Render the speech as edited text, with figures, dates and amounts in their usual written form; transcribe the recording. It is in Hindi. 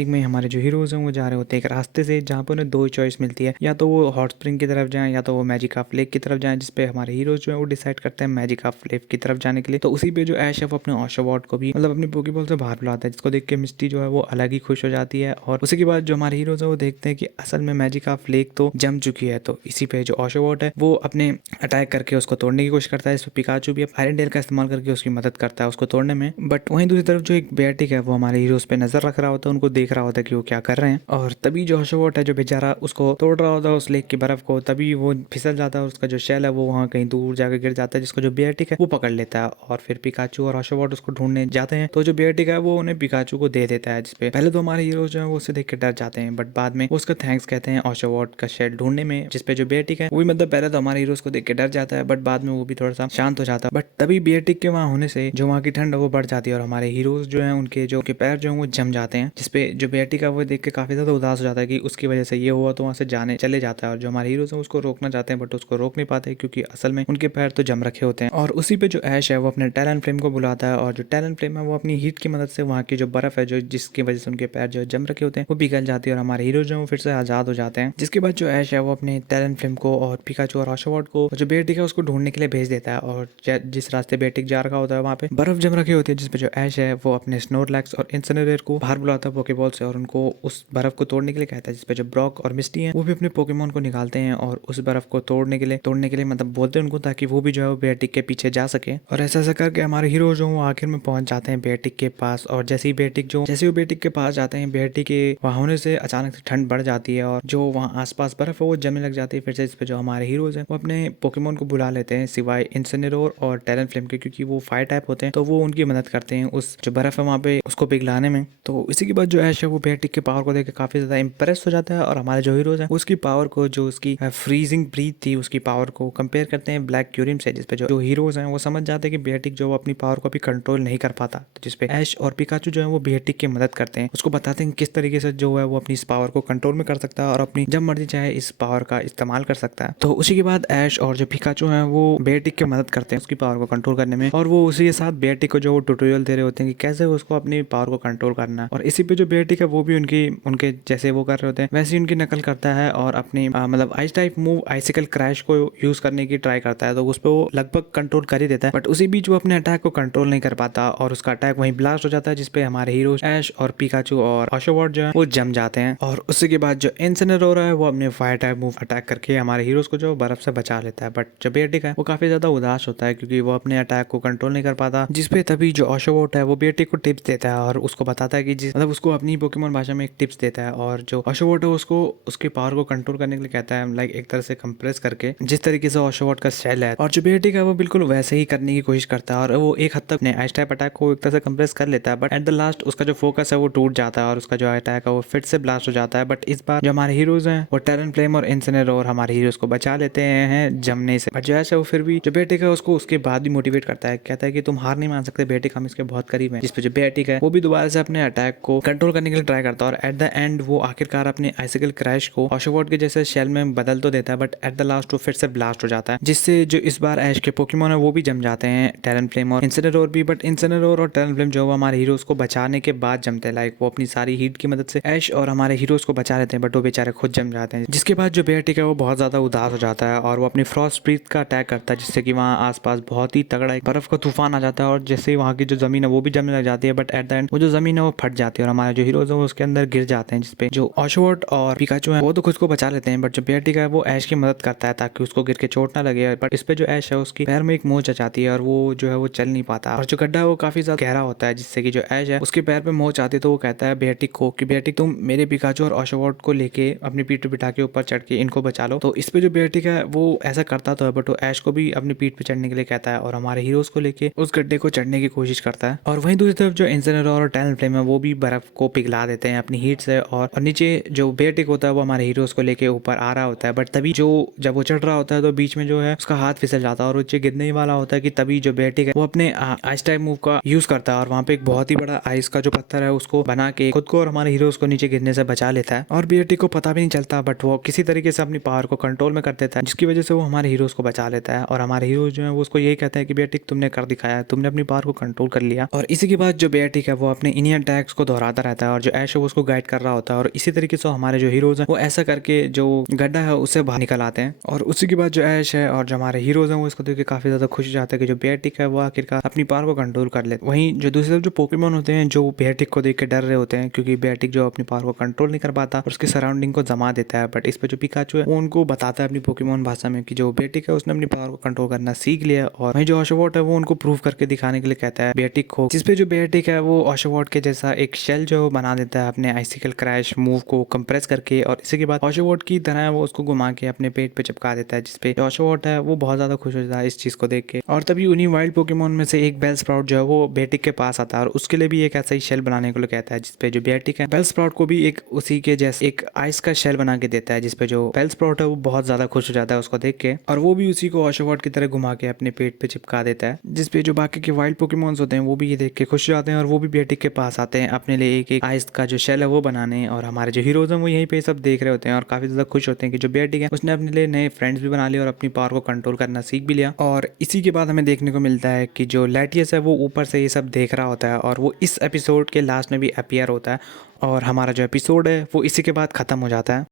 में हमारे जो हीरोज हैं वो जा रहे होते हैं एक रास्ते से जहाँ पर उन्हें दो चॉइस मिलती है, या तो वो हॉट स्प्रिंग की तरफ जाएं या तो वो मैजिक ऑफ लेक की तरफ जाएं, जिसपे हमारे हीरोज जो है वो डिसाइड करते हैं मैजिक ऑफ लेक की तरफ जाने के लिए। तो उसी पे जो ऐश है वो अपने ऑशोबॉट को भी मतलब अपनी पोकेबॉल से बाहर बुलाता है, जिसको देख के मिस्टी जो है वो अलग ही खुश हो जाती है। और उसी के बाद जो हमारे हीरोज है वो देखते हैं कि असल में मैजिक ऑफ लेक तो जम चुकी है। तो इसी पे जो ऑशोबॉट है वो अपने अटैक करके उसको तोड़ने की कोशिश करता है। इस पे पिकाचू भी आयरन टेल का इस्तेमाल करके उसकी मदद करता है उसको तोड़ने में। बट वहीं दूसरी तरफ जो एक बेटिक है वो हमारे हीरोज पे नजर रख रहा होता है, उनको देख रहा होता है कि वो क्या कर रहे हैं। और तभी जो ऑशोबॉट है जो बेचारा उसको तोड़ रहा होता है उस लेक की बर्फ को, तभी वो फिसल जाता है और उसका जो शेल है वो वहाँ कहीं दूर जाकर गिर जाता है, जिसको जो बेटिक है वो पकड़ लेता है। और फिर पिकाचू और ऑशोबॉट उसको ढूंढने जाते हैं। तो जो बेटिक है वो उन्हें पिकाचू को दे देता है, जिसपे पहले तो हमारे हीरो जो है वो उसे देख के डर जाते हैं, बट बाद में उसका थैंक्स कहते हैं ऑशोबॉट का शेल ढूंढने में। जिसपे जो बेटिक है वो भी मतलब पहले तो हमारे हीरोज को देख के डर जाता है, बट बाद में वो भी थोड़ा सा शांत हो जाता है। बट तभी बेटिक के वहाँ होने से जो वहाँ की ठंड है वो बढ़ जाती है और हमारे हीरोज जो है उनके जो पैर जो है वो जम जाते हैं। जिसपे जो बेटिक है वो देख के काफी ज्यादा उदास हो जाता है कि उसकी वजह से ये हुआ, तो वहाँ से जाने चले जाता है। और जो हमारे हीरोज है उसको रोकना चाहते हैं बट उसको रोक नहीं पाते, क्योंकि असल में उनके पैर तो जम रखे होते हैं। और उसी पे जो ऐश है वो अपने टैलन फ्लेम को बुलाता है, और जो टैलन फ्लेम है वो अपनी हीट की मदद से वहाँ की जो बर्फ है जो जिसकी वजह से उनके पैर जो जम रखे होते हैं वो पिघल जाती है और हमारे हीरो जो है वो फिर से आजाद हो जाते हैं। जिसके बाद जो ऐश है वो अपने टैलन फ्लेम को और पिकाचू और ऑशोबॉट को जो बेटिक है उसको ढूंढने के लिए भेज देता है। और जिस रास्ते बेटिक जा रखा होता है वहाँ पे बर्फ जम रखी होती है, जिसपे जो ऐश है वो अपने स्नोरलैक्स और इंसिनरेटर को बाहर बुलाता है पोकेबॉल से और उनको उस बर्फ को तोड़ने के लिए कहता है। जिसपे जो ब्रॉक और मिस्टी है वो भी अपने पोकेमॉन को निकालते हैं और उस बर्फ को तोड़ने के लिए मतलब बोलते हैं उनको, ताकि वो भी जो है वो बेटिक के पीछे जा सके। और ऐसा करके हमारे हीरो जो आखिर में पहुंच जाते हैं बेटिक के पास। और जैसे ही वो बेटिक के पास जाते हैं, बेटिक के वहां होने से अचानक से ठंड बढ़ जाती है और जो वहाँ आसपास बर्फ है वो जमने लग जाती है फिर से। इस पे जो हमारे हीरोज हैं वो अपने पोकेमोन को बुला लेते हैं सिवाय इंसिनेरोर और टैलन फ्लेम के, क्योंकि वो फायर टाइप होते हैं, तो वो उनकी मदद करते हैं उस जो बर्फ है वहाँ पे उसको पिघलाने में। तो इसी के बाद जो ऐश है वो बेटिक के पावर को देख काफी ज्यादा इंप्रेस हो जाता है और हमारे जो हीरोज हैं उसकी पावर को जो उसकी फ्रीजिंग ब्रीथ थी उसकी पावर को कंपेयर करते हैं ब्लैक क्यूरिम से। जिसपे जो हीरोज हैं वो समझ जाते हैं कि बेटिक जो अपनी पावर को भी कंट्रोल नहीं कर पाता, तो जिसपे ऐश और पिकाचू जो है वो बेटिक की मदद करते हैं, उसको बताते हैं किस तरीके से जो है वो अपनी इस पावर को कंट्रोल में कर सकता है और अपनी जब मर्जी चाहे इस पावर का इस्तेमाल कर सकता है। तो उसी के बाद ऐश और जो पिकाचू है वो बेटिक की मदद करते हैं उसकी पावर को कंट्रोल करने में, और वो उसी के साथ बेटिक को जो वो ट्यूटोरियल दे रहे होते हैं कि कैसे उसको अपनी पावर को कंट्रोल करना है। और इसी पे जो बेटिक है वो भी उनके जैसे वो कर रहे होते हैं वैसे ही उनकी नकल करता है और अपनी मतलब आइस टाइप मूव आइसिकल क्रैश को यूज करने की ट्राई करता है। तो उस पर वो लगभग कंट्रोल कर ही देता है, बट उसी बीच वो अपने अटैक को कंट्रोल नहीं कर पाता और उसका अटैक वहीं ब्लास्ट हो जाता है, जिसपे हमारे हीरो ऐश और पिकाचू और ऑशोबॉट जो है वो जम जाते हैं। और उसी के बाद जो इनसिनेरोर है वो अपने फायर टाइप मूव अटैक करके हमारे हीरोज को जो बर्फ से बचा लेता है। बट जो बेटिक है वो काफी ज्यादा उदास होता है क्योंकि वो अपने अटैक को कंट्रोल नहीं कर पाता, जिसपे तभी जो ऑशोबॉट है वो बेटिक को टिप्स देता है और उसको बताता है कि मतलब उसको अपनी पोकेमोन भाषा में एक टिप्स देता है। और जो ऑशोबॉट है उसको उसकी पावर को कंट्रोल करने के लिए कहता है, लाइक एक तरह से कंप्रेस करके जिस तरीके से ऑशोबॉट का सेल है। और जो बेटिक है वो बिल्कुल वैसे ही करने की कोशिश करता है और वो एक हद तक अपने आइस टाइप अटैक को एक तरह से कंप्रेस कर लेता है, बट एट द लास्ट उसका जो फोकस है वो टूट जाता है और उसका जो अटैक है वो फिर से ब्लास्ट हो जाता है। बट इस बार जो हमारे हीरोज हैं वो टैलन फ्लेम और इंसिनेरोर हमारे हीरोज को बचा लेते हैं जमने से। बट जो है वो फिर भी जो बेटिक है उसको उसके बाद भी मोटिवेट करता है, कहता है कि तुम हार नहीं मान सकते बेटिक, हम इसके बहुत करीब हैं। जिसपे जो बेटिक है वो भी दोबारा से अपने अटैक को कंट्रोल करने के लिए ट्राई करता है और एट द एंड वो आखिरकार अपने आइसिकल क्रैश को ऑशोबॉट के जैसे शेल में बदल तो देता है, बट एट द लास्ट वो फिर से ब्लास्ट हो जाता है, जिससे जो इस बार ऐश के पोकेमोन है वो भी जम जाते हैं टैलन फ्लेम और इंसिनेरोर भी। बट इंसिनेरोर और टैलन फ्लेम जो हमारे हीरोज को बचाने के बाद जमते हैं, लाइक वो अपनी सारी हीट की मदद से ऐश और हमारे हीरोज को बचा लेते हैं, बट वो बेचारे खुद जम जाते हैं। जिसके बाद जो बेटिक है वो बहुत ज्यादा उदास हो जाता है और वो अपनी फ्रॉस्ट ब्रीथ का अटैक करता है, जिससे कि वहाँ आसपास बहुत ही तगड़ा एक बर्फ का तूफान आ जाता है और जैसे ही वहाँ की जो जमीन है वो भी जमने लग जाती है। बट एट द एंड वो जो जमीन है वो फट जाती है और हमारे जो हीरोज है वो उसके अंदर गिर जाते हैं, जिसपे जो ऑशोबॉट और पिकाचू है वो तो खुद को बचा लेते हैं, बट जो बेटिक है वो ऐश की मदद करता है ताकि उसको गिर के चोट ना लगे। बट इस पे जो ऐश है उसकी पैर में एक मोच आ जाती है और वो जो है वो चल नहीं पाता और जो गड्ढा है वो काफी ज्यादा गहरा होता है, जिससे कि जो ऐश है उसके पैर पे मोच आती है। तो वो कहता है बेटिक को कि बेटिक तुम मेरे पिकाचू और ऑशोबॉट को लेके अपनी पीठ पे बिठा के ऊपर चढ़ के इनको बचा लो। तो इस पे जो बेटिक है वो ऐसा करता तो है, बट वो ऐश को भी अपनी पीठ पे चढ़ने के लिए कहता है और हमारे हीरोज को लेके उस गड्ढे को चढ़ने की कोशिश करता है। और वहीं दूसरी तरफ जो इंसिनेरोर और टैलन फ्लेम है वो भी बर्फ को पिघला देते हैं अपनी हीट से और नीचे जो बेटिक होता है वो हमारे हीरोज को लेके ऊपर आ रहा होता है। बट तभी जो जब वो चढ़ रहा होता है तो बीच में जो है उसका हाथ फिसल जाता है और नीचे गिरने ही वाला होता है कि तभी जो बेटिक है वो अपने आइस टाइप मूव का यूज करता है और वहाँ पे एक बहुत ही बड़ा आइस का जो पत्थर है उसको बना के खुद को और हमारे हीरोज को नीचे गिरने से बचा लेता है। और बेटिक को पता भी नहीं चलता, बट वो किसी तरीके से अपनी पावर को कंट्रोल में कर देता है, जिसकी वजह से वो हमारे हीरोज को बचा लेता है। और हमारे हीरोज जो है वो उसको यही कहते हैं कि बेटिक तुमने कर दिखाया, तुमने अपनी पावर को कंट्रोल कर लिया। और इसी के बाद जो बेटिक है वो अपने इन्हीं अटैक्स को दोहराता रहता होता है और जो ऐश है वो उसको गाइड कर रहा होता है और इसी तरीके से हमारे जो हीरोज हैं वो ऐसा करके जो गड्ढा है उससे बाहर निकल आते हैं। और उसी के बाद जो ऐश है और जो हमारे हीरोज हैं वो इसको देख के काफी ज्यादा खुश हो जाते हैं कि जो बेयरटिक है वो आखिरकार अपनी पावर को कंट्रोल कर ले। वहीं जो दूसरी तरफ जो पोकेमोन होते हैं जो बेयरटिक को देख के डर रहे होते हैं क्योंकि बेयरटिक जो अपनी पावर को कंट्रोल नहीं कर पाता और उसकी सराउंडिंग को जमा देता है। बट इस पे जो पिकाचू है वो उनको बताता है अपनी पोकेमोन भाषा में कि जो बेयरटिक है उसने अपनी पावर को कंट्रोल करना सीख लिया। और वहीं जो ओशोवॉट है वो उनको प्रूव करके दिखाने के लिए कहता है बेयरटिक को, जिसपे जो बेयरटिक है वो ओशोवॉट के जैसा एक शेल जो बना देता है अपने आइसिकल क्रैश मूव को कंप्रेस करके और इसी के बाद ओशोवॉट की तरह वो उसको घुमा के अपने पेट पे चिपका देता है, जिसपे ओशोवॉट है वो बहुत ज्यादा खुश हो जाता है इस चीज को देख के। और तभी उन्हीं वाइल्ड पोकेमोन में से एक बेल स्प्राउट जो है वो बेयरटिक के पास आता है और उसके लिए भी एक ऐसा ही शेल बनाने को कहता है, जिसपे जो बेयरटिक है बेल स्प्राउट को भी एक उसी के जैसे एक आइस का शेल बना के देता है, जिसपे जो बेल स्प्राउट है वो बहुत ज्यादा खुश हो जाता है उसको देख के और वो भी उसी को ओशोवॉट की तरह घुमा के अपने पेट पे चिपका देता है, जिसपे जो बाकी के वाइल्ड पोकेमोन्स होते हैं वो भी ये देख के खुश हो जाते हैं और वो भी बेयरटिक के पास आते हैं अपने लिए एक एक आइस का जो शेल है वो बनाने। और हमारे जो हीरोज हैं वो यहीं पे सब देख रहे होते हैं और काफी ज्यादा खुश होते हैं कि जो बेयरटिक है उसने अपने लिए नए फ्रेंड्स भी बना लिए और अपनी पावर को कंट्रोल करना सीख भी लिया। और इसी के बाद हमें देखने को मिलता है कि जो लैटियस है वो ऊपर से ये सब देख रहा होता है और वो इस एपिसोड के लास्ट में भी अपीयर होता है और हमारा जो एपिसोड है वो इसी के बाद खत्म हो जाता है।